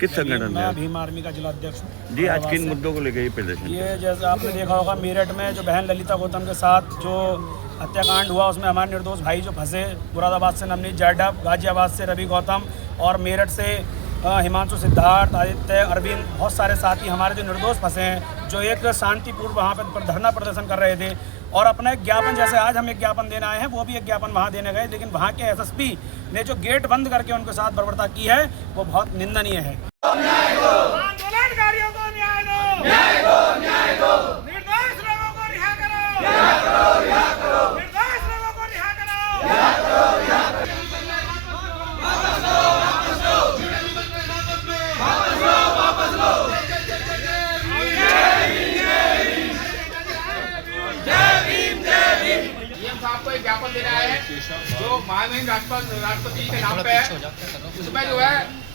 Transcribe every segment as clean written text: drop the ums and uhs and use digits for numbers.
किस संगठन मैं में? भीम आर्मी का जिला अध्यक्ष हूँ जी, आज किन मुद्दों को लेकर ये प्रदर्शन? ये जैसे आपने देखा होगा मेरठ में जो बहन ललिता गौतम के साथ जो हत्याकांड हुआ उसमें हमारे निर्दोष भाई जो फंसे, मुरादाबाद से नवनीत जाटव, गाजियाबाद से रवि गौतम और मेरठ से हिमांशु सिद्धार्थ, आदित्य, अरविंद, बहुत सारे साथी हमारे जो निर्दोष फंसे हैं, जो एक शांतिपूर्ण वहाँ पर धरना प्रदर्शन कर रहे थे और अपना एक ज्ञापन, जैसे आज हम एक ज्ञापन देने आए हैं, वो भी एक ज्ञापन वहाँ देने गए, लेकिन वहाँ के एसएसपी ने जो गेट बंद करके उनके साथ बर्बरता की है वो बहुत निंदनीय है। आंदोलनकारियों को न्याय दो, न्याय दो, न्याय दो। निर्दोष लोगों को रिहा करो, रिहा करो, रिहा करो। निर्दोष लोगों को रिहा करो, रिहा करो, रिहा करो। वापस लो, वापस लो, वापस लो, वापस लो। जय भीम, जय भीम। डीएम साहब को एक ज्ञापन देने आए हैं जो महामहिम राष्ट्रपति के नाम पे है। उसमें जो है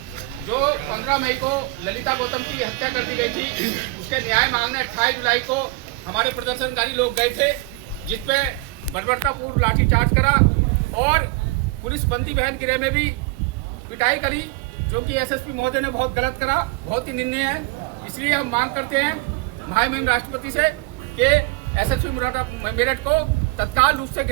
जो 15 मई को ललिता गौतम की हत्या कर दी गई थी, उसके न्याय मांगने 28 जुलाई को हमारे प्रदर्शनकारी लोग गए थे, जिसपे बर्बरतापूर्व लाठीचार्ज करा और पुलिस बंदी बहन गिरे में भी पिटाई करी, जो कि एसएसपी महोदय ने बहुत गलत करा, बहुत ही निंदनीय है। इसलिए हम मांग करते हैं महामहिम राष्ट्रपति से कि एसएसपी मेरठ को तत्काल रूप से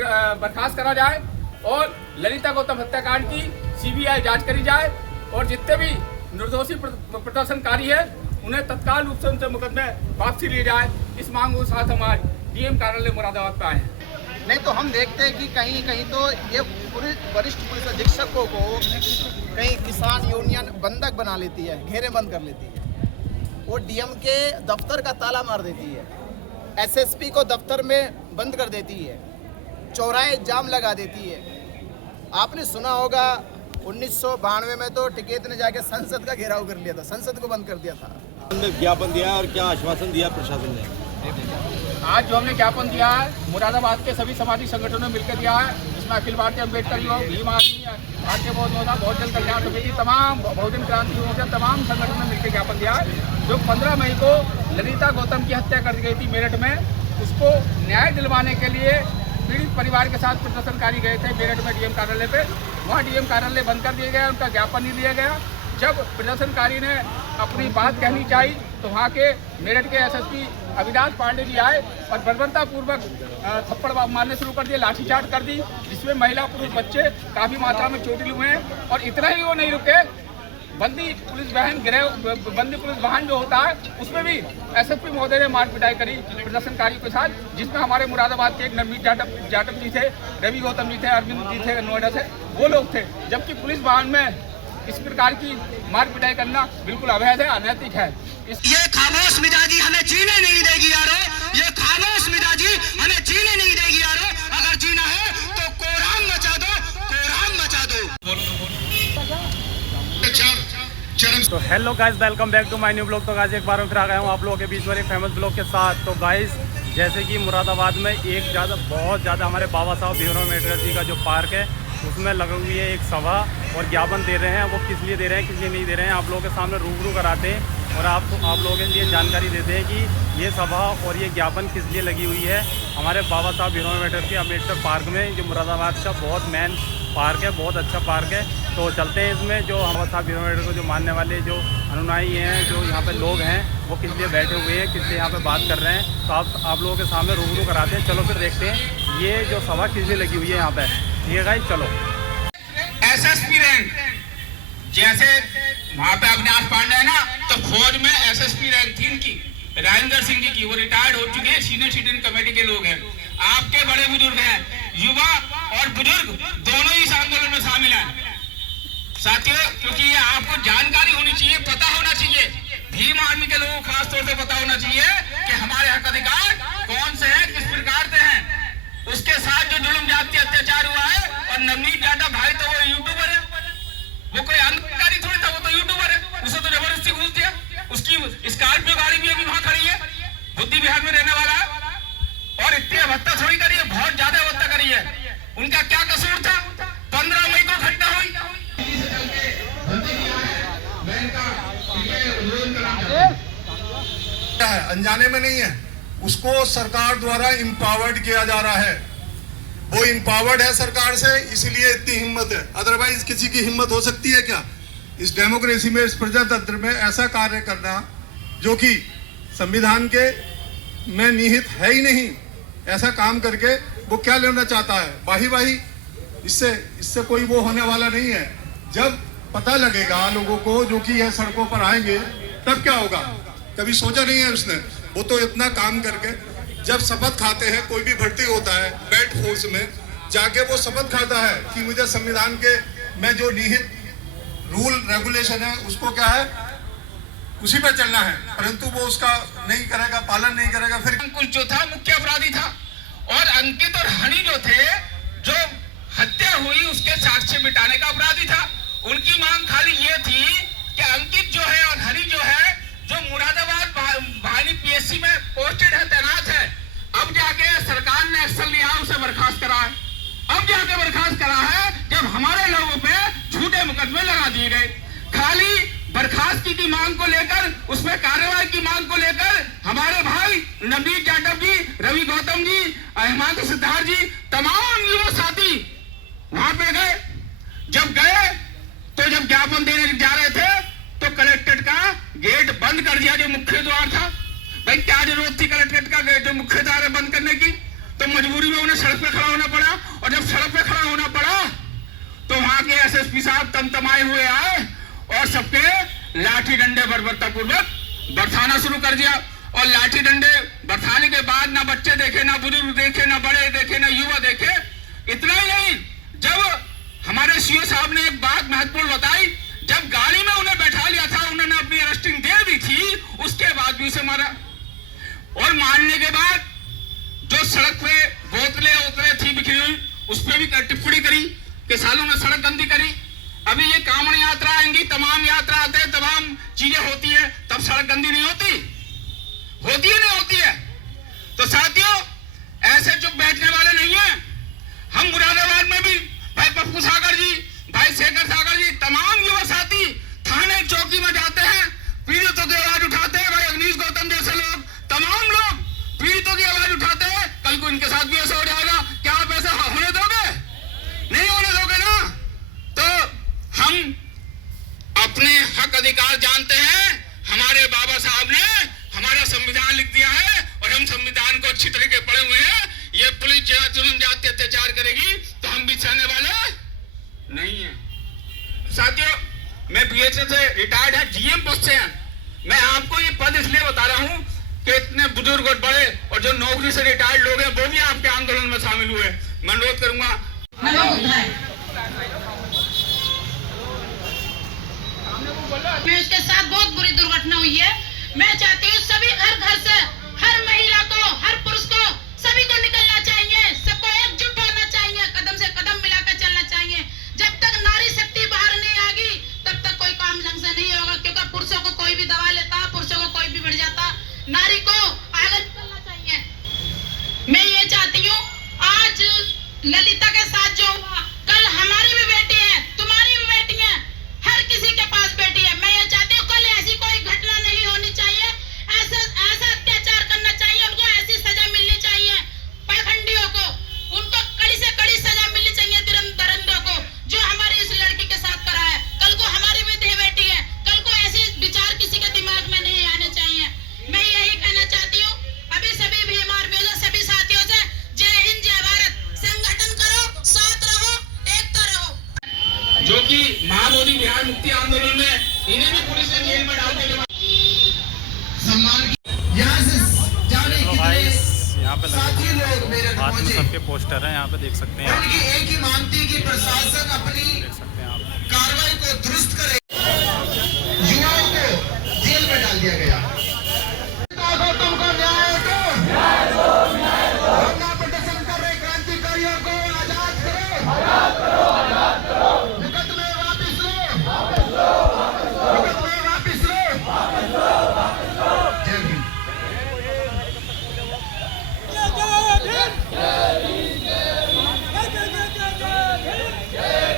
बर्खास्त करा जाए और ललिता गौतम हत्याकांड की सीबीआई जांच करी जाए और जितने भी निर्दोषी प्रदर्शनकारी है उन्हें तत्काल रूप से उनसे मुकदमे वापसी लिए जाए। इस मांग के साथ हमारे डीएम कार्यालय मुरादाबाद पे आए हैं। नहीं तो हम देखते हैं कि कहीं कहीं तो ये वरिष्ठ पुलिस अधीक्षकों को कहीं किसान यूनियन बंधक बना लेती है, घेरे बंद कर लेती है, वो डीएम के दफ्तर का ताला मार देती है, एसएसपी को दफ्तर में बंद कर देती है, चौराहे जाम लगा देती है। आपने सुना होगा 1992 में तो टिकैत ने जाके संसद का घेराव कर लिया था, संसद को बंद कर दिया था। हमने ज्ञापन दिया और क्या आश्वासन दिया प्रशासन ने? आज जो हमने ज्ञापन दिया है मुरादाबाद के सभी सामाजिक संगठनों ने मिलकर दिया है, जिसमें अखिल भारतीय अम्बेडकर योग, भीम आर्मी, भारतीय बौद्ध योजना, बहुजन कल्याण समिति, तमाम बहुजन क्रांति मोर्चा, तमाम संगठनों ने मिलकर ज्ञापन दिया है। जो 15 मई को ललिता गौतम की हत्या कर दी गई थी मेरठ में, उसको न्याय दिलवाने के लिए पीड़ित परिवार के साथ प्रदर्शनकारी गए थे मेरठ में डीएम कार्यालय पे। वहाँ डीएम कार्यालय बंद कर दिया गया, उनका ज्ञापन नहीं लिया गया। जब प्रदर्शनकारी ने अपनी बात कहनी चाहिए तो वहाँ के मेरठ के एसएसपी अविनाश पांडे जी आए और बर्बरतापूर्वक थप्पड़ मारने शुरू कर दिए, लाठीचार्ज कर दी, जिसमें महिला पुरुष बच्चे काफ़ी मात्रा में चोटिल हुए हैं। और इतना ही वो नहीं रुके, बंदी पुलिस वाहन जो होता है उसमें भी एसएसपी महोदय ने मार पिटाई करी प्रदर्शनकारियों के साथ, जिसमें हमारे मुरादाबाद के एक नवनीत जाटव जी थे, रवि गौतम जी थे, अरविंद जी थे नोएडा से, वो लोग थे। जबकि पुलिस वाहन में इस प्रकार की मार पिटाई करना बिल्कुल अवैध है, अनैतिक है। ये खामोश मिजाजी हमें जीने नहीं देगी यारो, ये खामोश मिजाजी हमें जीने नहीं देगी यारो। अगर जीना है तो कोराम मचा दो, कोराम मचा दो। तो hello guys, welcome back to my new blog. तो गाइस एक बार फिर आ गया हूँ आप लोगों के बीच में एक फेमस ब्लॉग के साथ। तो गाइस जैसे कि मुरादाबाद में बहुत ज़्यादा हमारे बाबा साहब भीमराव अम्बेडकर जी का जो पार्क है उसमें लगी हुई है एक सभा और ज्ञापन दे रहे हैं। वो किस लिए दे रहे हैं, किस लिए नहीं दे रहे हैं, आप लोगों के सामने रूबरू कराते हैं और आप लोगों के लिए जानकारी देते हैं कि ये सभा और ये ज्ञापन किस लिए लगी हुई है। हमारे बाबा साहब भीमराव अम्बेडकर के अम्बेडकर पार्क में, जो मुरादाबाद का बहुत मेन पार्क है, बहुत अच्छा पार्क है। तो चलते हैं इसमें। जो बाबा साहब भीमराव अम्बेडकर को जो मानने वाले जो अनुयायी हैं, जो यहाँ पे लोग हैं, वो किस लिए बैठे हुए हैं, किस लिए यहाँ पे बात कर रहे हैं, तो आप लोगों के सामने रूबरू कराते हैं। चलो फिर देखते हैं ये जो सभा किस लिए लगी हुई है यहाँ पे। ठीक है गाइस, चलो। एसएसपी रैंक जैसे वहाँ पे अविनाश पांडे है ना, तो फौज में एसएसपी रैंक थी इनकी, राजेंद्र सिंह जी की, वो रिटायर्ड हो चुके हैं, सीनियर सिटीजन कमेटी के लोग हैं। आपके बड़े बुजुर्ग हैं, युवा और बुजुर्ग दोनों ही इस आंदोलन में शामिल हैं साथियों, क्योंकि ये आपको जानकारी होनी चाहिए, पता होना चाहिए, भीम आर्मी के लोगों को खासतौर से पता होना चाहिए कि हमारे हक अधिकार कौन से हैं, किस प्रकार से हैं। उसके साथ जो जुल्म जाति अत्याचार हुआ है, और नवनीत जाटव भाई तो वो यूट्यूबर है, वो कोई आंदोलनकारी थोड़ी था, वो तो यूट्यूबर है, उसे तो जबरदस्ती घूस दिया। उसकी स्कॉर्पियो गाड़ी भी अभी वहां खड़ी है, बुद्धि विहार में रहने वाला है, और इतनी हत्या थोड़ी करी है, बहुत ज्यादा हत्या करी है। उनका क्या कसूर था? 15 मई को घटना हुई। अनजाने में नहीं है, उसको सरकार द्वारा इम्पावर्ड किया जा रहा है। वो इम्पावर्ड है सरकार से, इसलिए इतनी हिम्मत है, अदरवाइज किसी की हिम्मत हो सकती है क्या? इस डेमोक्रेसी में, इस प्रजातंत्र में ऐसा कार्य करना जो कि संविधान के में निहित है ही नहीं, ऐसा काम करके वो क्या लेना चाहता है? वाही इससे कोई वो होने वाला नहीं है। जब पता लगेगा लोगों को जो कि यह सड़कों पर आएंगे तब क्या होगा? कभी सोचा नहीं है उसने। वो तो इतना काम करके जब शपथ खाते हैं, कोई भी भर्ती होता है बेल्ट फोर्स में जाके वो शपथ खाता है कि मुझे संविधान के में जो निहित रूल रेगुलेशन है उसको क्या है, उसी पे चलना है, परंतु वो उसका नहीं करेगा, पालन नहीं करेगा। फिर अंकुश जो था मुख्य अपराधी था और अंकित और हनी जो थे, जो हत्या हुई उसके साक्ष्य मिटाने का अपराधी था। उनकी मांग खाली ये थी कि अंकित जो है और हनी जो है, जो मुरादाबाद वाहिनी पीएससी में पोस्टेड है, तैनात है, अब जाके सरकार ने एक्शन लिया, उसे बर्खास्त करा है। अब जाके बर्खास्त करा है जब हमारे लोगों पे झूठे मुकदमे लगा दिए गए। खाली बर्खास्तगी की मांग को लेकर, उसमें कार्रवाई की मांग को लेकर हमारे भाई नवनीत जाटव जी, रवि गौतम जी, हेमंत सिद्धार्थ जी, तमाम युवा साथी वहां पे गए। जब गए तो जब ज्ञापन देने जा रहे थे तो कलेक्ट्रेट का गेट बंद कर दिया, जो मुख्य द्वार था। भाई क्या जरूरत थी कलेक्ट्रेट का गेट जो मुख्य द्वार है बंद करने की? तो मजबूरी में उन्हें सड़क पे खड़ा होना पड़ा, और जब सड़क पे खड़ा होना पड़ा तो वहां के एसएसपी साहब तमतमाए हुए आए और सबके लाठी डंडे बर्बरतापूर्वक बरसाना शुरू कर दिया। और लाठी डंडे बरसाने के बाद ना बच्चे देखे, ना बुजुर्ग देखे, ना बड़े देखे, ना युवा देखे। इतना ही नहीं, जब हमारे सीओ साहब ने एक बात महत्वपूर्ण बताई, जब गाड़ी में उन्हें बैठा लिया था, उन्होंने अपनी अरेस्टिंग दे दी थी, उसके बाद भी उसे मारा। और मारने के बाद जो सड़क पे बोतलें थी बिखरी हुई, उस पर भी टिप्पणी करी कि सालों ने सड़क गंदी करी। अभी ये कांवड़ यात्रा आएंगी, तमाम यात्रा आते हैं, तमाम चीजें होती है, तब सड़क गंदी नहीं होती है नहीं होती है। तो साथियों, ऐसे चुप बैठने वाले नहीं है। हम मुरादाबाद में भी भाई पप्पू सागर जी, भाई शेखर सागर जी, तमाम युवा साथी थाने चौकी में जाते हैं, पीड़ितों की आवाज उठाते हैं। भाई अग्निश गौतम जैसे लोग, तमाम लोग पीड़ितों की आवाज उठाते हैं। कल को इनके साथ भी ऐसा हो जाएगा, क्या आप ऐसा होने दोगे? नहीं होने दोगे ना। तो हम अपने हक अधिकार जानते हैं। हमारे बाबा साहब ने हमारा संविधान लिख दिया है और हम संविधान को अच्छी तरीके पढ़े हुए हैं। ये पुलिस जुल्म जाति अत्याचार करेगी तो हम भी सहने वाले नहीं है। साथियों, मैं बीएचए से रिटायर्ड है, जीएम पोस्ट से हैं। मैं आपको ये पद इसलिए बता रहा हूं कि इतने बुजुर्ग और बड़े और जो नौकरी से रिटायर्ड लोग हैं वो भी आपके आंदोलन में शामिल हुए। मैं अनुरोध करूंगा। मैं उसके साथ बहुत बुरी दुर्घटना हुई है। मैं चाहती हूँ सभी घर से, हर महिला को, हर पुरुष को, सभी को निकलना चाहिए, सबको एकजुट होना चाहिए, कदम से कदम मिलाकर चलना चाहिए। जब तक नारी शक्ति बाहर नहीं आएगी तब तक कोई काम ढंग से नहीं होगा, क्योंकि पुरुषों को कोई भी दबा लेता, पुरुषों को कोई भी बढ़ जाता, नारी को आगे निकलना चाहिए। मैं ये चाहती हूँ, आज ललिता के साथ जो हुआ, कल हमारी भी बेटी है, तुम्हारी भी बेटी है, हर किसी के पास बेटी है। मैं ये चाहती हूँ कल ऐसी कोई घटना नहीं होनी चाहिए, ऐसा अत्याचार करना चाहिए, उनको ऐसी सजा मिलनी चाहिए, पाखंडियों को, उनको कड़ी से कड़ी सजा मिलनी चाहिए, दरिंदों को, जो हमारी इस लड़की के साथ करा है। कल को हमारी भी देह बेटी है, कल को ऐसे विचार किसी के दिमाग में नहीं आने चाहिए। मैं यही कहना चाहती हूँ अभी सभी बीमार सभी साथियों से, जय हिंद जय भारत, संगठन करो, साथ रहो, एकता रहो। जो कि महाबोधि बिहार मुक्ति आंदोलन में इन्हें भी पुलिस ने जेल में डाल दिया। यहाँ पे हाथ में सबके पोस्टर हैं, यहाँ पे देख सकते हैं। एक ही मांगती कि प्रशासन अपनी देख सकते हैं आप। कार्रवाई को दुरुस्त करे। युवाओं को जेल में डाल दिया गया। तुमको न्याय दो, धरना प्रदर्शन कर रहे क्रांतिकारियों को आजाद करो, मुकदमे वापिस लो, मुकदमे वापिस लो। जय हिंद। जय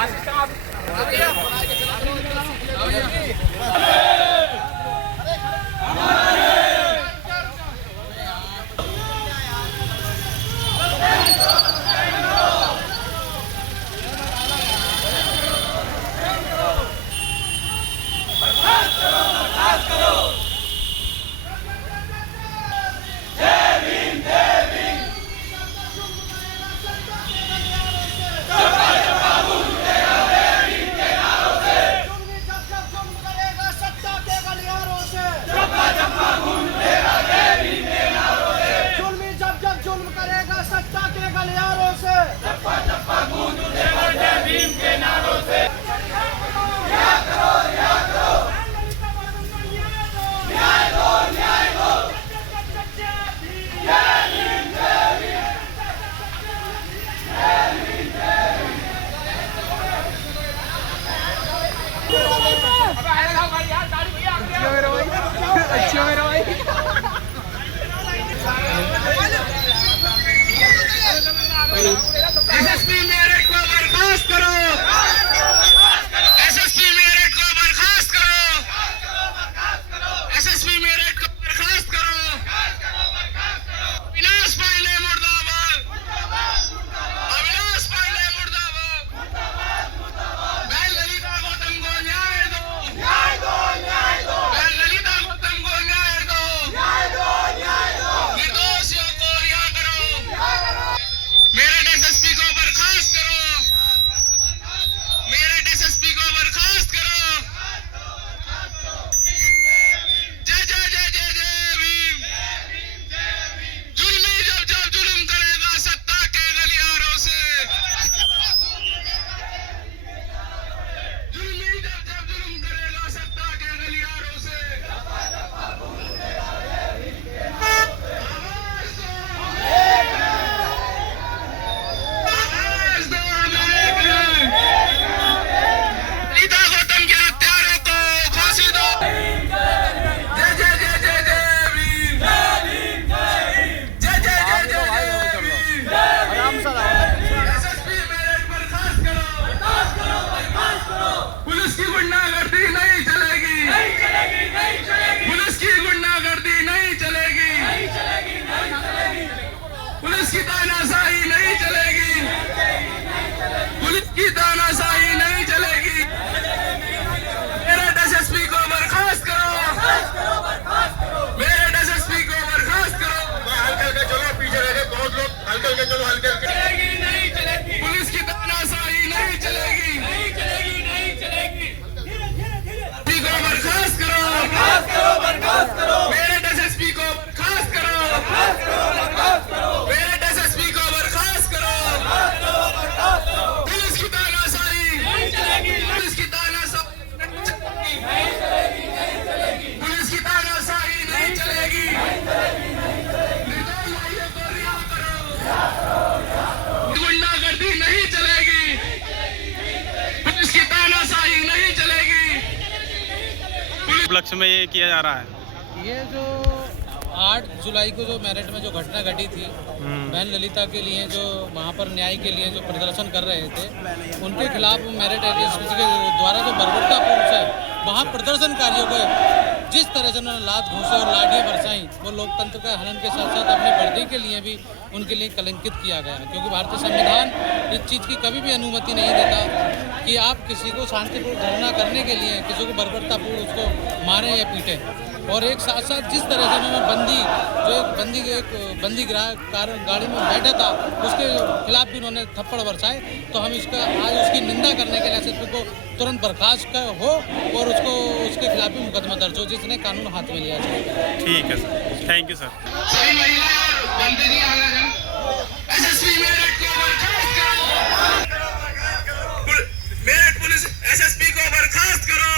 आशीष साहब एसएसपी मेरठ को बर्खास्त करो, एसएसपी मेरठ को बर्खास्त करो, एसएसपी मेरठ को बर्खास्त करो, अविनाश पांडे मुर्दाबाद, अविनाश पांडे मुर्दाबाद, मैं ललिता गौतम को न्याय दो, मैं ललिता गौतम को न्याय दो, निर्दोषियों को रिहा करो, मेरठ एसएसपी को बर्खास्त करो, मेरठ एसएसपी को बर्खास्त करो। जय जय जय जय जय भीम। जुल्मी जब जब जुल्म करेगा सत्ता के गलियारों से, जुल्मी जब जब जुल्म करेगा सत्ता के गलियारों से, आवाज दो अमेरिकन। ललिता गौतम के हत्यारों को फांसी दो। जय जय जय जय जय भीम। जय जय जय जय जय भीम। एसएसपी मेरठ बर्खास्त करो, पुलिस की गुंडागर्दी नहीं चलेगी, पुलिस की गुंडागर्दी नहीं चलेगी, पुलिस की तानाशाही नहीं चलेगी, पुलिस की तानाशाही नहीं चलेगी। मेरठ एसएसपी को बर्खास्त करो, मेरठ एसएसपी को बर्खास्त करो। हल्के हल्के चलो, पीछे रह गए बहुत लोग, हल्के हल्के चलो, हल्के हल्के। नहीं चलेगी, पुलिस की तानाशाही नहीं चलेगी, नहीं चलेगी, नहीं चलेगी। एसएसपी को बर्खास्त करो, बर्खास्त करो, मेरठ एसएसपी को बर्खास्त करो, मेरठ एसएसपी को बर्खास्त करो, पुलिस की तानाशाही नहीं चलेगी, पुलिस की तानाशाही नहीं चलेगी, पुलिस की तानाशाही नहीं चलेगी। निर्दोष भाइयों को रिहा करो, गुंडागर्दी नहीं चलेगी, पुलिस की तानाशाही नहीं चलेगी। उपलक्ष्य में ये किया जा रहा है। ये जो 8 जुलाई को जो मेरठ में जो घटना घटी थी, बहन ललिता के लिए जो वहाँ पर न्याय के लिए जो प्रदर्शन कर रहे थे, उनके खिलाफ मेरठ एसएसपी के द्वारा जो बर्बरतापूर्ण है वहाँ प्रदर्शनकारियों को जिस तरह से उन्होंने लात घूंसे और लाठियाँ बरसाई, वो लोकतंत्र का हनन के साथ साथ अपनी वर्दी के लिए भी उनके लिए कलंकित किया गया, क्योंकि भारतीय संविधान इस चीज़ की कभी भी अनुमति नहीं देता कि आप किसी को शांतिपूर्ण धरना करने के लिए किसी को बर्बरतापूर्ण उसको मारें या पीटें। और एक साथ साथ जिस तरह से उन्होंने बंदी गाड़ी में बैठा था उसके खिलाफ भी उन्होंने थप्पड़ बरसाए, तो हम इसका आज उसकी निंदा करने के लिए एसएसपी को तुरंत बर्खास्त हो और उसके खिलाफ भी मुकदमा दर्ज हो, जिसने कानून हाथ में लिया जाए। ठीक है सर, थैंक यू सर। सभी महिलाएं और बंदगी आना एसएसपी मेरठ को बर्खास्त करो, मेरठ पुलिस एसएसपी को बर्खास्त करो।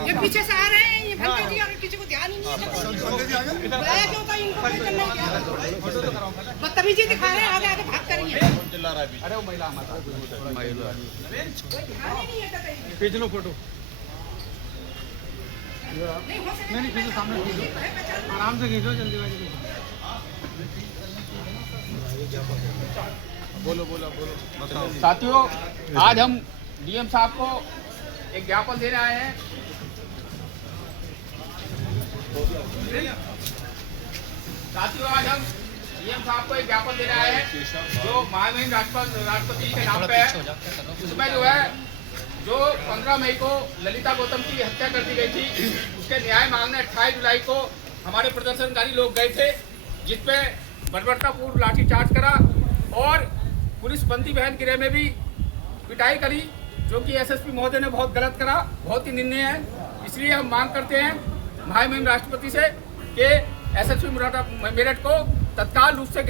ये पीछे से आ रहे हैं, ये भंते जी और किसी को ध्यान ही नहीं है। बुलाया क्यों था इनको? बदतमीजी दिखा रहे हैं, आगे आगे भाग करेंगे। अरे वो महिला खींच लो फोटो। नहीं खींचो, सामने खींचो, आराम से खींचो, जल्दीबाजी। बोलो साथियों, आज हम डीएम साहब को एक ज्ञापन देने आए हैं। साथियों, आज हम डीएम साहब को एक ज्ञापन देने आए हैं जो महामहिम राष्ट्रपति के नाम पे है। उसमें जो है, जो 15 मई को ललिता गौतम की हत्या कर दी गई थी, उसके न्याय मांगने 28 जुलाई को हमारे प्रदर्शनकारी लोग गए थे, जिसपे बर्बरतापूर्व लाठीचार्ज करा और पुलिस बंदी बहन गिरह में भी पिटाई करी, जो कि एसएसपी महोदय ने बहुत गलत करा, बहुत ही निंदनीय है। इसलिए हम मांग करते हैं महामहिम राष्ट्रपति से कि एसएसपी मेरठ को तत्काल रूप से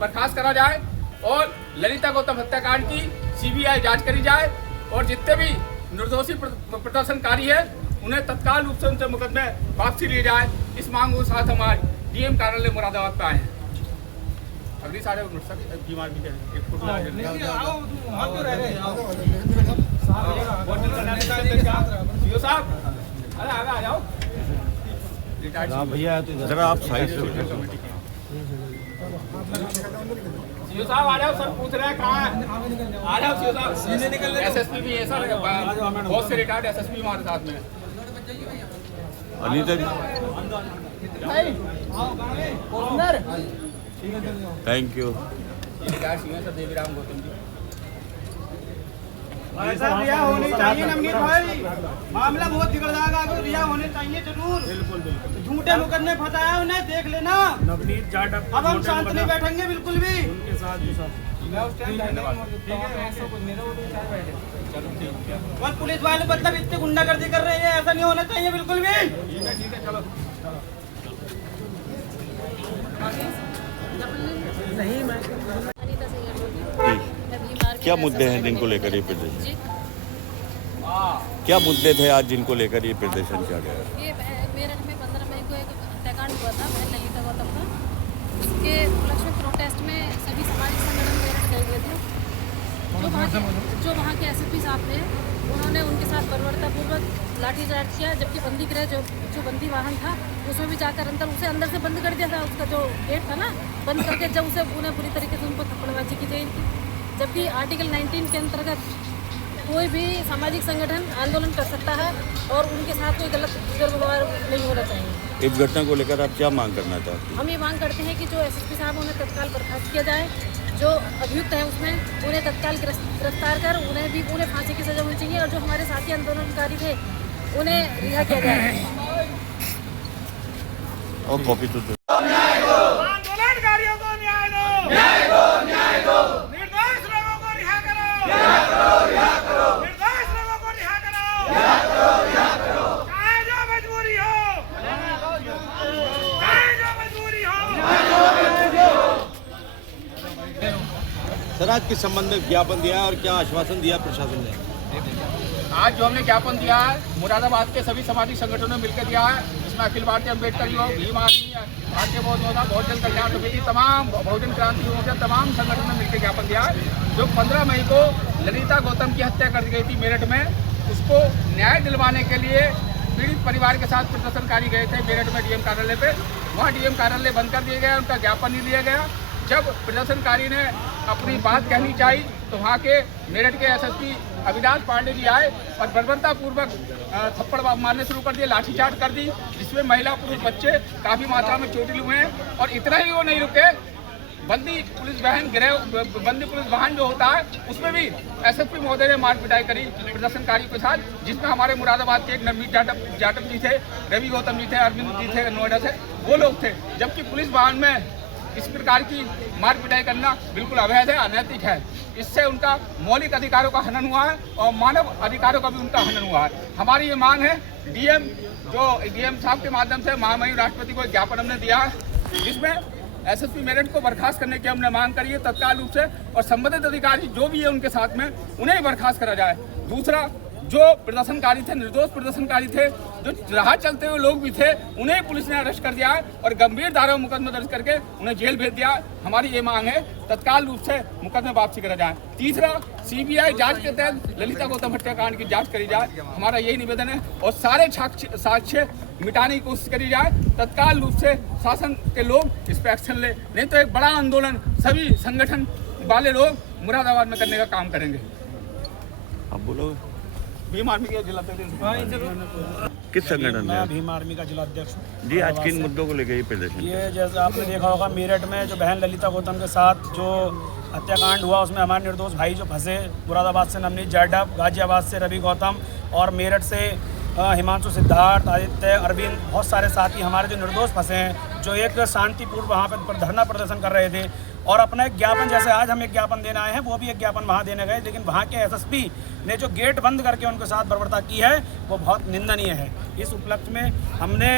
बर्खास्त करा जाए और ललिता गौतम हत्याकांड की सीबीआई जांच करी जाए और जितने भी निर्दोषी प्रदर्शनकारी है उन्हें तत्काल रूप से उनसे मुकदमे वापसी लिए जाए। इस मांग के साथ हम आज डीएम कार्यालय मुरादाबाद पे आए हैं। अगली साढ़े बीमार भी साहब, अरे आगे आ जाओ भैया, जरा आप साइड से सीओ साहब आ जाओ। सर पूछ रहे हैं कहाँ है, आ जाओ सीओ साहब। एसएसपी भी है सर, बहुत से रिटायर्ड एसएसपी हमारे साथ में। Anita ji, thank you. Retired CO sir Deviram Gautam ji. ऐसा रिहा होनी चाहिए नवनीत भाई, मामला बहुत बिगड़ जाएगा, अगर रिहा होने चाहिए जरूर। बिल्कुल झूठे मुकदमे फंसाया उन्हें, देख लेना नवनीत जाटव। अब हम शांत नहीं बैठेंगे बिल्कुल भी, उनके साथ भी सब। बस पुलिस वाले मतलब इतने गुंडागर्दी कर रहे हैं, ऐसा नहीं होना चाहिए बिल्कुल भी। ठीक है चलो। क्या मुद्दे हैं जिनको लेकर ये प्रदर्शन, क्या मुद्दे थे आज जिनको लेकर ये प्रदर्शन किया गया? ये मेरठ में 15 मई को एक हत्याकांड हुआ था बहन ललिता गौतम का। उसके उपलक्ष्य में प्रोटेस्ट में सभी सामाजिक संगठन मेरठ गए हुए थे। जो वहाँ के एसएसपी साहब थे, उन्होंने उनके साथ बर्बरतापूर्वक लाठीचार्ज किया, जबकि बंदी गृह जो बंदी वाहन था उसमें भी जाकर उसे अंदर से बंद कर दिया था। उसका जो गेट था ना, बंद करके जब उन्हें बुरी तरीके से उन पर थप्पड़बाजी की गई थी। जबकि आर्टिकल 19 के अंतर्गत कोई भी सामाजिक संगठन आंदोलन कर सकता है और उनके साथ कोई गलत दुर्व्यवहार नहीं होना चाहिए। इस घटना को लेकर आप क्या मांग करना चाहते हैं? हम ये मांग करते हैं कि जो एसएसपी साहब उन्हें तत्काल बर्खास्त किया जाए, जो अभियुक्त है उसमें उन्हें तत्काल गिरफ्तार कर उन्हें फांसी की सजा होनी चाहिए और जो हमारे साथी आंदोलनकारी थे उन्हें रिहा किया जाए। और कॉपी तो आंदोलनकारियों को न्याय दो, न्याय दो, न्याय दो। निर्दोष लोगों को रिहा करो, रिहा करो, रिहा करो। निर्दोष लोगों को रिहा करो, रिहा करो, रिहा करो। चाहे जो मजबूरी हो, चाहे जो मजबूरी हो। सर, आज किस संबंध में ज्ञापन दिया और क्या आश्वासन दिया प्रशासन ने? आज जो हमने ज्ञापन दिया है, मुरादाबाद के सभी सामाजिक संगठनों ने मिलकर दिया है, जिसमें अखिल भारतीय अम्बेडकर योग, भीम आर्मी, भारतीय बहुजन कल्याण समिति, तमाम बहुजन क्रांति मोर्चा, तमाम संगठनों ने मिलकर ज्ञापन दिया है। जो 15 मई को ललिता गौतम की हत्या कर दी गई थी मेरठ में, उसको न्याय दिलवाने के लिए पीड़ित परिवार के साथ प्रदर्शनकारी गए थे मेरठ में डीएम कार्यालय पे। वहाँ डीएम कार्यालय बंद कर दिया गया, उनका ज्ञापन नहीं लिया गया। जब प्रदर्शनकारी ने अपनी बात कहनी चाहिए तो वहाँ के मेरठ के एसएसपी अविनाश पांडे जी आए और बर्बरतापूर्वक थप्पड़ मारने शुरू कर दिए, लाठीचार्ज कर दी, जिसमें महिला पुरुष बच्चे काफ़ी मात्रा में चोटिल हुए हैं। और इतना ही वो नहीं रुके, बंदी पुलिस वाहन जो होता है उसमें भी एसएसपी महोदय ने मार पिटाई करी प्रदर्शनकारियों के साथ, जिसमें हमारे मुरादाबाद के एक नवनीत जाटव जी थे, रवि गौतम जी थे, अरविंद जी थे नोएडा से, वो लोग थे। जबकि पुलिस वाहन में इस प्रकार की मार पिटाई करना बिल्कुल अवैध है, अनैतिक है। इससे उनका मौलिक अधिकारों का हनन हुआ है और मानव अधिकारों का भी उनका हनन हुआ है। हमारी ये मांग है, डीएम साहब के माध्यम से महामहिम राष्ट्रपति को एक ज्ञापन हमने दिया है जिसमें एसएसपी मेरठ को बर्खास्त करने की हमने मांग करी है तत्काल रूप से, और संबंधित अधिकारी जो भी है उनके साथ में उन्हें बर्खास्त करा जाए। दूसरा, जो प्रदर्शनकारी थे, निर्दोष प्रदर्शनकारी थे, जो राह चलते हुए लोग भी थे, उन्हें पुलिस ने अरेस्ट कर दिया है और गंभीर धारा में मुकदमा दर्ज करके उन्हें जेल भेज दिया। हमारी ये मांग है तत्काल रूप से मुकदमे वापसी करा जाए। तीसरा, सीबीआई जांच के तहत ललिता गौतम हत्याकांड की जांच करी जाए, हमारा यही निवेदन है। और सारे साक्ष्य मिटाने की कोशिश करी जाए। तत्काल रूप से शासन के लोग इस पर एक्शन ले, नहीं तो एक बड़ा आंदोलन सभी संगठन वाले लोग मुरादाबाद में करने का काम करेंगे। आप बोलो। भीम आर्मी के जिला किस संगठन मैं में? भीम आर्मी का जिला अध्यक्ष हूँ। जी, आज किन मुद्दों को लेकर ये प्रदर्शन? ये जैसे आपने देखा होगा मेरठ में जो बहन ललिता गौतम के साथ जो हत्याकांड हुआ, उसमें हमारे निर्दोष भाई जो फंसे, मुरादाबाद से नवनीत जाडव, गाजियाबाद से रवि गौतम और मेरठ से हिमांशु सिद्धार्थ, आदित्य, अरविंद, बहुत सारे साथी हमारे जो निर्दोष फंसे हैं, जो एक शांतिपूर्ण वहाँ पर धरना प्रदर्शन कर रहे थे और अपना एक ज्ञापन, जैसे आज हम एक ज्ञापन देने आए हैं, वो भी एक ज्ञापन वहाँ देने गए, लेकिन वहाँ के एसएसपी ने जो गेट बंद करके उनके साथ बर्बरता की है वो बहुत निंदनीय है। इस उपलक्ष्य में हमने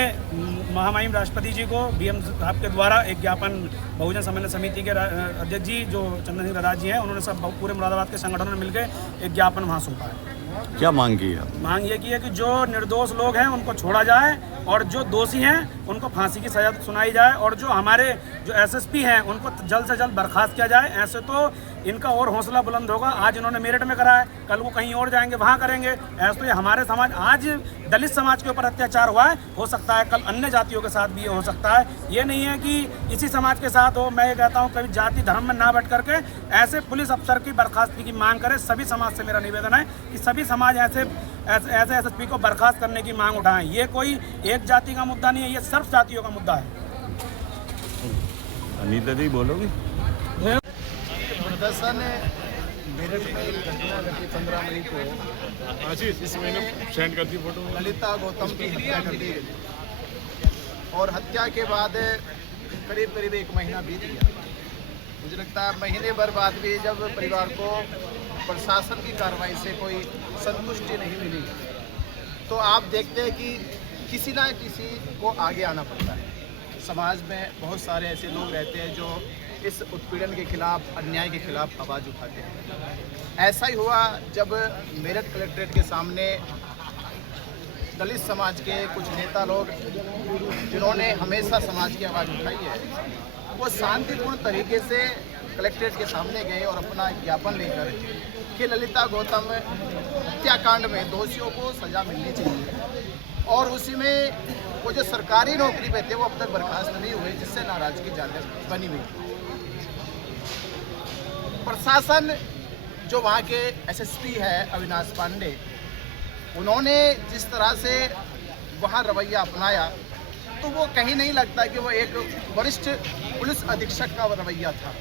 महामहिम राष्ट्रपति जी को बीएम साहब के द्वारा एक ज्ञापन बहुजन समन्वय समिति के अध्यक्ष जी जो चंदन सिंह रदाज जी हैं, उन्होंने सब पूरे मुरादाबाद के संगठनों ने मिलकर एक ज्ञापन वहाँ सौंपा है। क्या मांग की है? मांग ये की है कि जो निर्दोष लोग हैं उनको छोड़ा जाए और जो दोषी हैं उनको फांसी की सजा सुनाई जाए और जो हमारे जो एसएसपी हैं उनको जल्द से जल्द बर्खास्त किया जाए। ऐसे तो इनका और हौसला बुलंद होगा। आज इन्होंने मेरठ में करा है, कल वो कहीं और जाएंगे, वहाँ करेंगे। ऐसे तो ये हमारे समाज, आज दलित समाज के ऊपर अत्याचार हुआ है, हो सकता है कल अन्य जातियों के साथ भी ये हो सकता है। ये नहीं है कि इसी समाज के साथ हो। मैं ये कहता हूँ कभी जाति धर्म में ना बैठ करके ऐसे पुलिस अफसर की बर्खास्तगी की मांग करे। सभी समाज से मेरा निवेदन है कि सभी समाज ऐसे एसएसपी को बर्खास्त करने की मांग उठाएं। ये कोई एक जाति का मुद्दा नहीं है, ये सर्व जातियों का मुद्दा है। अनीता जी बोलोगे? प्रदर्शन मेरठ में एक घटना घटी 15 मई को, जिसमें ललिता गौतम की हत्या कर दी गई और हत्या के बाद करीब करीब 1 महीना बीत गया। मुझे लगता है महीने भर बाद भी जब परिवार को प्रशासन की कार्रवाई से कोई संतुष्टि नहीं मिली, तो आप देखते हैं कि किसी ना किसी को आगे आना पड़ता है। समाज में बहुत सारे ऐसे लोग रहते हैं जो इस उत्पीड़न के खिलाफ, अन्याय के खिलाफ आवाज़ उठाते हैं। ऐसा ही हुआ जब मेरठ कलेक्ट्रेट के सामने दलित समाज के कुछ नेता लोग, जिन्होंने हमेशा समाज की आवाज़ उठाई है, वो शांतिपूर्ण तरीके से कलेक्ट्रेट के सामने गए और अपना ज्ञापन लेकर कि ललिता गौतम हत्याकांड में दोषियों को सज़ा मिलनी चाहिए और उसी में वो जो सरकारी नौकरी पे थे वो अब तक बर्खास्त नहीं हुए, जिससे नाराजगी ज़्यादा बनी हुई। प्रशासन जो वहाँ के एसएसपी है अविनाश पांडे, उन्होंने जिस तरह से वहाँ रवैया अपनाया, तो वो कहीं नहीं लगता कि वो एक वरिष्ठ पुलिस अधीक्षक का रवैया था।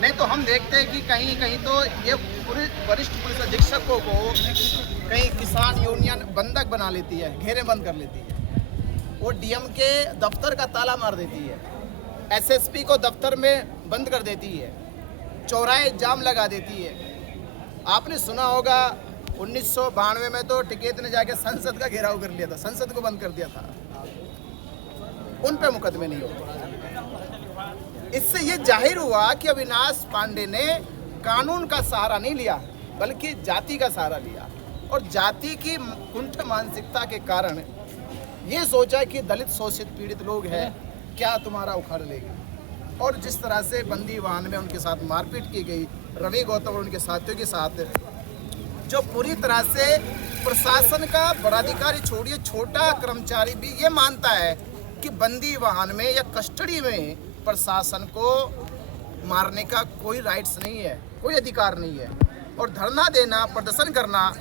नहीं तो हम देखते हैं कि कहीं कहीं तो ये वरिष्ठ पुलिस अधीक्षकों को कहीं किसान यूनियन बंधक बना लेती है, घेरे बंद कर लेती है, वो डीएम के दफ्तर का ताला मार देती है, एसएसपी को दफ्तर में बंद कर देती है, चौराहे जाम लगा देती है। आपने सुना होगा 1992 में तो टिकैत ने जाके संसद का घेराव कर लिया था, संसद को बंद कर दिया था। उन पे मुकदमे नहीं होते। इससे ये जाहिर हुआ कि अविनाश पांडे ने कानून का सहारा नहीं लिया, बल्कि जाति का सहारा लिया और जाति की कुंठ मानसिकता के कारण ये सोचा कि दलित शोषित पीड़ित लोग हैं, क्या तुम्हारा उखाड़ लेंगे। और जिस तरह से बंदी वाहन में उनके साथ मारपीट की गई, रवि गौतम और उनके साथियों के साथ, जो पूरी तरह से प्रशासन का बड़ा अधिकारी छोड़िए, छोटा कर्मचारी भी ये मानता है कि बंदी वाहन में या कस्टडी में प्रशासन को मारने का कोई राइट्स नहीं है, कोई अधिकार नहीं है। और धरना देना, प्रदर्शन करना,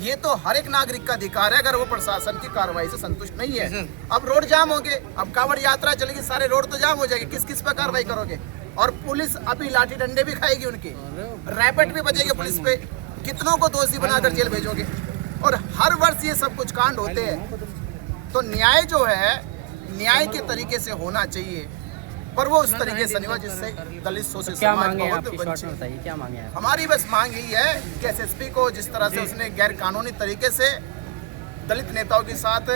ये तो हर एक नागरिक का अधिकार है अगर वो प्रशासन की कार्रवाई से संतुष्ट नहीं है। अब रोड जाम होंगे, अब कांवड़ यात्रा चलेगी, सारे रोड तो जाम हो जाएंगे, किस किस पर कार्रवाई करोगे। और पुलिस अभी लाठी डंडे भी खाएगी, उनकी रैपेट भी बजेगी पुलिस पे, कितनों को दोषी बनाकर जेल भेजोगे। और हर वर्ष ये सब कुछ कांड होते हैं। तो न्याय जो है, न्याय के तरीके से होना चाहिए, पर वो उस तरीके से नहीं हुआ जिससे दलित शोषित समाज बहुत वंचित। क्या मांगे? हमारी बस मांग यही है कि एसएसपी को जिस तरह से उसने गैर कानूनी तरीके से दलित नेताओं के साथ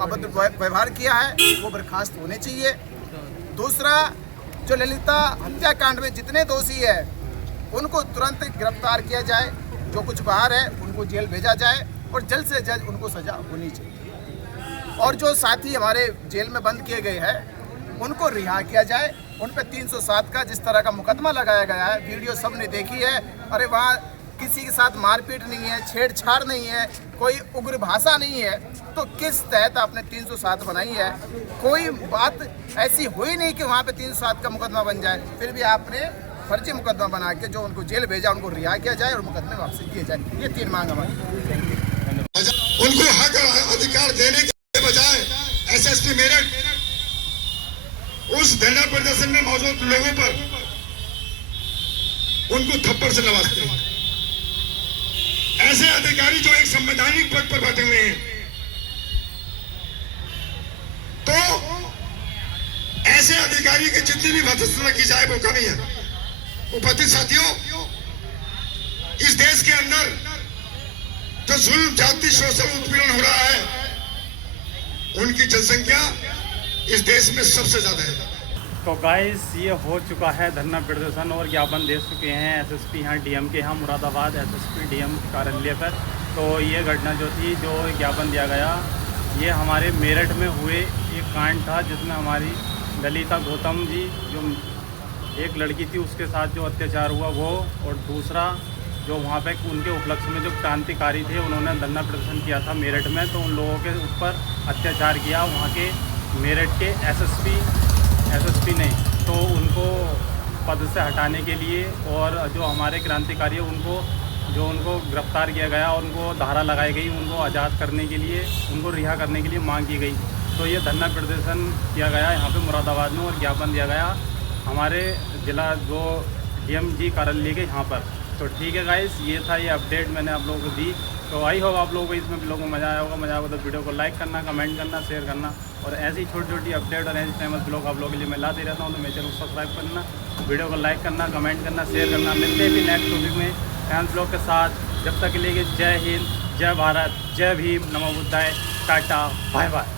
अभद्र व्यवहार किया है, वो बर्खास्त होने चाहिए। दूसरा, जो ललिता हत्याकांड में जितने दोषी है उनको तुरंत गिरफ्तार किया जाए, जो कुछ बाहर है उनको जेल भेजा जाए और जल्द से जल्द उनको सजा होनी चाहिए। और जो साथी हमारे जेल में बंद किए गए हैं उनको रिहा किया जाए। उन पर 307 का जिस तरह का मुकदमा लगाया गया है, वीडियो सबने देखी है। अरे वहाँ किसी के साथ मारपीट नहीं है, छेड़छाड़ नहीं है, कोई उग्र भाषा नहीं है, तो किस तहत आपने 307 बनाई है? कोई बात ऐसी हुई नहीं कि वहाँ पे 307 का मुकदमा बन जाए, फिर भी आपने फर्जी मुकदमा बना के जो उनको जेल भेजा उनको रिहा किया जाए और मुकदमे वापसी किए जाए। ये 3 मांग हमारी। उनको हक और अधिकार देने के बजाय एसएसपी मेरठ उस धरना प्रदर्शन में मौजूद लोगों पर उनको थप्पड़ से नवाजते हैं। ऐसे अधिकारी जो एक संवैधानिक पद पर बैठे हुए हैं, तो ऐसे अधिकारी की जितनी भी भर्त्सना की जाए वो कमी है। उपस्थित साथियों, इस देश के अंदर जो जुल्म, जाति, शोषण, उत्पीड़न हो रहा है, उनकी जनसंख्या इस देश में सबसे ज्यादा है। तो गाइस, ये हो चुका है धरना प्रदर्शन और ज्ञापन दे चुके हैं एसएसपी यहाँ डीएम के यहाँ मुरादाबाद एसएसपी डीएम कार्यालय पर। तो ये घटना जो थी, जो ज्ञापन दिया गया, ये हमारे मेरठ में हुए एक कांड था जिसमें हमारी ललिता गौतम जी, जो एक लड़की थी, उसके साथ जो अत्याचार हुआ वो, और दूसरा जो वहाँ पे उनके उपलक्ष्य में जो क्रांतिकारी थे उन्होंने धरना प्रदर्शन किया था मेरठ में, तो उन लोगों के ऊपर अत्याचार किया वहाँ के मेरठ के एसएसपी ने। तो उनको पद से हटाने के लिए और जो हमारे क्रांतिकारी है उनको गिरफ्तार किया गया और उनको धारा लगाई गई, उनको आज़ाद करने के लिए, उनको रिहा करने के लिए मांग की गई। तो ये धरना प्रदर्शन किया गया यहाँ पे मुरादाबाद में और ज्ञापन दिया गया हमारे जिला जो डीएमजी कार्यालय के यहाँ पर। तो ठीक है गाइस, ये था ये अपडेट मैंने आप लोगों को दी। तो आई होप आप लोगों को इसमें भी लोगों को मज़ा आया होगा। तो वीडियो को लाइक करना, कमेंट करना, शेयर करना, और ऐसी छोटी छोटी अपडेट और ऐसी फेमस ब्लॉग आप लोगों के लिए मैं लाते रहता हूँ। तो मेरे चैनल को सब्सक्राइब करना, वीडियो को लाइक करना, कमेंट करना, शेयर करना। मिलते हैं भी नेक्स्ट टॉपिक में फैंस ब्लॉग के साथ। जब तक के लिए जय हिंद, जय भारत, जय भीम, नमो बुद्धाय, टाटा, बाय बाय।